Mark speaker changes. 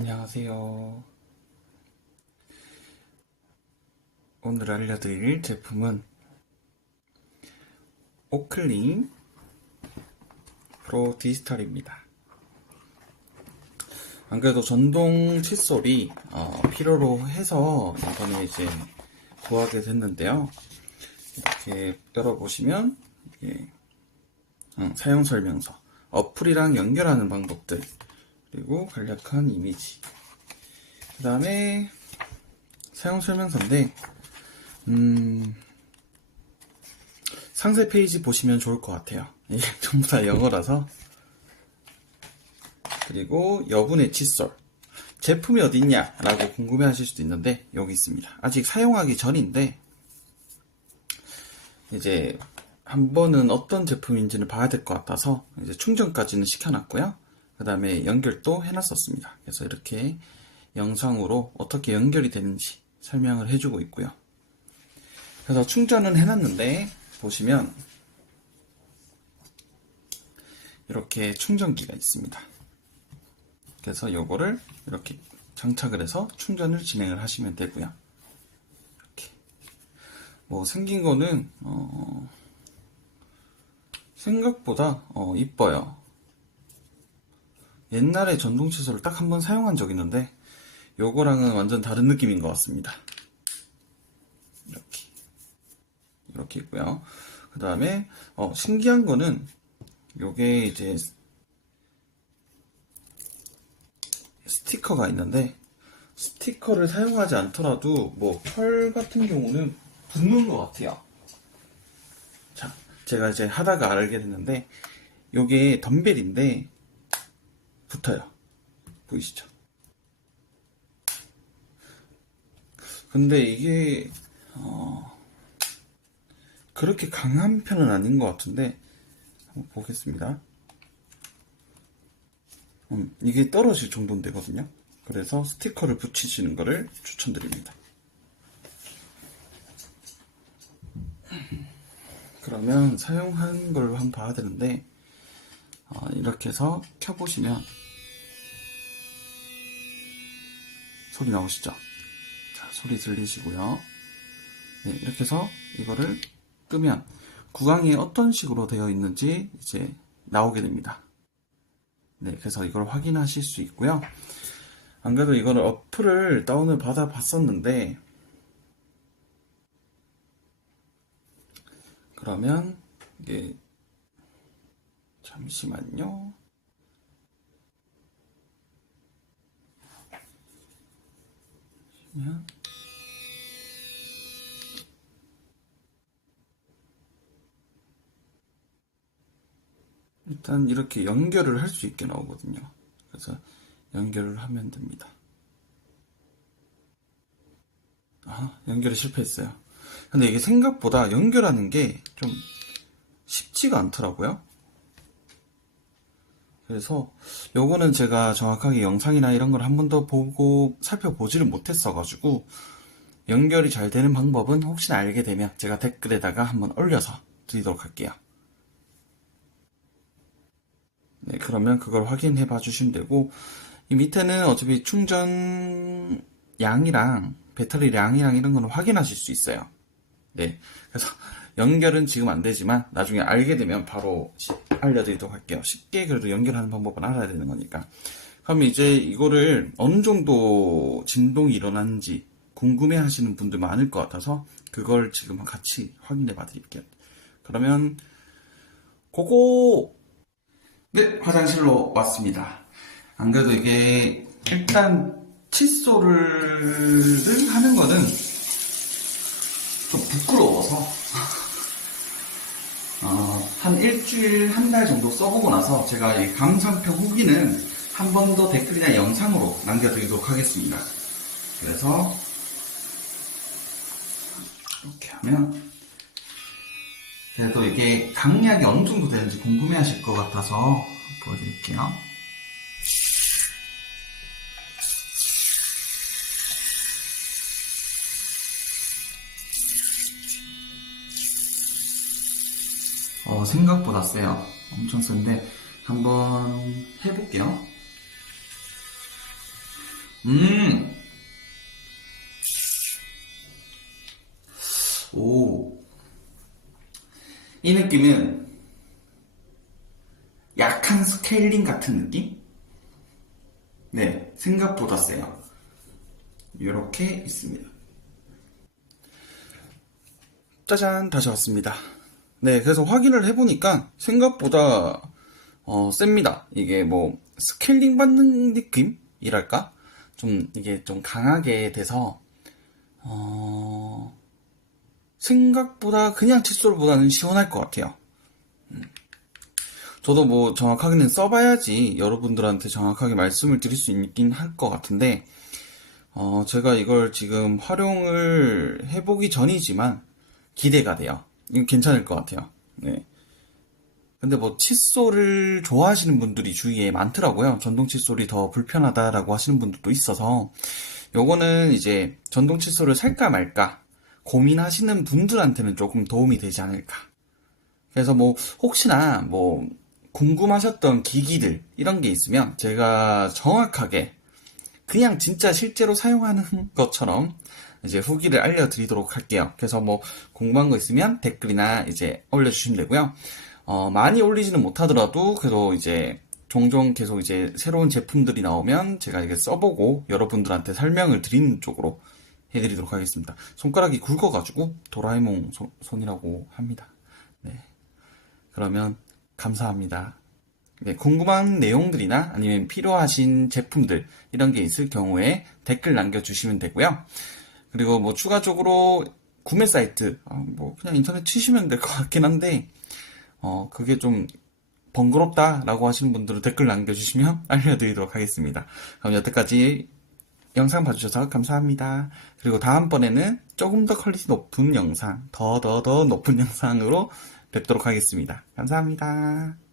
Speaker 1: 안녕하세요. 오늘 알려드릴 제품은 오클린 프로 디지털입니다. 안 그래도 전동 칫솔이 어, 필요로 해서 이번에 이제 구하게 됐는데요. 이렇게 열어보시면 음, 사용 설명서, 어플이랑 연결하는 방법들, 그리고 간략한 이미지. 그 다음에 사용 설명서인데, 음, 상세 페이지 보시면 좋을 것 같아요. 이게 전부 다 영어라서. 그리고 여분의 칫솔. 제품이 어디 있냐? 라고 궁금해 하실 수도 있는데, 여기 있습니다. 아직 사용하기 전인데, 이제, 한 번은 어떤 제품인지는 봐야 될 것 같아서, 이제 충전까지는 시켜놨고요. 그 다음에 연결도 해놨었습니다. 그래서 이렇게 영상으로 어떻게 연결이 되는지 설명을 해주고 있고요. 그래서 충전은 해놨는데, 보시면, 이렇게 충전기가 있습니다. 그래서 요거를 이렇게 장착을 해서 충전을 진행을 하시면 되고요. 이렇게. 뭐 생긴 거는, 어, 생각보다, 어, 이뻐요. 옛날에 전동 칫솔을 딱 한 번 사용한 적 있는데, 요거랑은 완전 다른 느낌인 것 같습니다. 이렇게. 이렇게 있고요. 그 다음에, 어, 신기한 거는, 요게 이제, 스티커가 있는데, 스티커를 사용하지 않더라도, 뭐, 펄 같은 경우는 붙는 것 같아요. 자, 제가 이제 하다가 알게 됐는데, 요게 덤벨인데, 붙어요. 보이시죠? 근데 이게, 어, 그렇게 강한 편은 아닌 것 같은데, 한번 보겠습니다. 음, 이게 떨어질 정도는 되거든요. 그래서 스티커를 붙이시는 거를 추천드립니다. 그러면 사용한 걸 한번 봐야 되는데, 어, 이렇게 해서 켜보시면, 소리 나오시죠? 자, 소리 들리시고요. 네, 이렇게 해서 이거를 끄면 구강이 어떤 식으로 되어 있는지 이제 나오게 됩니다. 네, 그래서 이걸 확인하실 수 있고요. 안 그래도 이거는 어플을 다운을 받아 봤었는데, 그러면 이게 잠시만요. 일단 이렇게 연결을 할 수 있게 나오거든요. 그래서 연결을 하면 됩니다. 아, 연결이 실패했어요. 근데 이게 생각보다 연결하는 게 좀 쉽지가 않더라고요. 그래서 요거는 제가 정확하게 영상이나 이런 걸 한 번도 보고 살펴보지를 못했어가지고 연결이 잘 되는 방법은 혹시나 알게 되면 제가 댓글에다가 한번 올려서 드리도록 할게요. 네, 그러면 그걸 확인해 봐 주시면 되고, 이 밑에는 어차피 충전 양이랑 배터리 양이랑 이런 거는 확인하실 수 있어요. 네. 그래서 연결은 지금 안 되지만 나중에 알게 되면 바로 알려드리도록 할게요. 쉽게 그래도 연결하는 방법은 알아야 되는 거니까. 그럼 이제 이거를 어느 정도 진동이 일어나는지 궁금해 하시는 분들 많을 것 같아서 그걸 지금 같이 확인해 봐 드릴게요. 그러면 고고 네, 화장실로 왔습니다. 안 그래도 이게 일단 칫솔을 하는 거는 좀 부끄러워서 어, 한 일주일, 한 달 정도 써보고 나서 제가 이 감상평 후기는 한 번 더 댓글이나 영상으로 남겨드리도록 하겠습니다. 그래서 이렇게 하면 그래도 이게 강약이 어느 정도 되는지 궁금해 하실 것 같아서 보여드릴게요. 어, 생각보다 세요. 엄청 센데, 한번 해볼게요. 음. 오. 이 느낌은 약한 스케일링 같은 느낌? 네, 생각보다 세요. 이렇게 있습니다. 짜잔, 다시 왔습니다. 네, 그래서 확인을 해보니까 생각보다 어, 셉니다. 이게 뭐 스케일링 받는 느낌이랄까? 좀 이게 좀 강하게 돼서 어, 생각보다 그냥 칫솔보다는 시원할 것 같아요. 음. 저도 뭐 정확하게는 써봐야지 여러분들한테 정확하게 말씀을 드릴 수 있긴 할 것 같은데 어, 제가 이걸 지금 활용을 해보기 전이지만 기대가 돼요. 괜찮을 것 같아요. 네. 근데 뭐 칫솔을 좋아하시는 분들이 주위에 많더라고요. 전동 칫솔이 더 불편하다라고 하시는 분들도 있어서 요거는 이제 전동 칫솔을 살까 말까 고민하시는 분들한테는 조금 도움이 되지 않을까. 그래서 뭐 혹시나 뭐 궁금하셨던 기기들 이런 게 있으면 제가 정확하게 그냥 진짜 실제로 사용하는 것처럼 이제 후기를 알려드리도록 할게요. 그래서 뭐 궁금한 거 있으면 댓글이나 이제 올려주시면 되고요. 어, 많이 올리지는 못하더라도 그래도 이제 종종 계속 이제 새로운 제품들이 나오면 제가 이게 써보고 여러분들한테 설명을 드리는 쪽으로 해드리도록 하겠습니다. 손가락이 굵어가지고 도라에몽 손- 손이라고 합니다. 네. 그러면 감사합니다. 네, 궁금한 내용들이나 아니면 필요하신 제품들 이런 게 있을 경우에 댓글 남겨주시면 되고요. 그리고 뭐 추가적으로 구매 사이트 아, 뭐 그냥 인터넷 치시면 될 것 같긴 한데 어 그게 좀 번거롭다라고 하시는 분들은 댓글 남겨주시면 알려드리도록 하겠습니다. 그럼 여태까지 영상 봐주셔서 감사합니다. 그리고 다음번에는 조금 더 퀄리티 높은 영상, 더 더 더 높은 영상으로 뵙도록 하겠습니다. 감사합니다.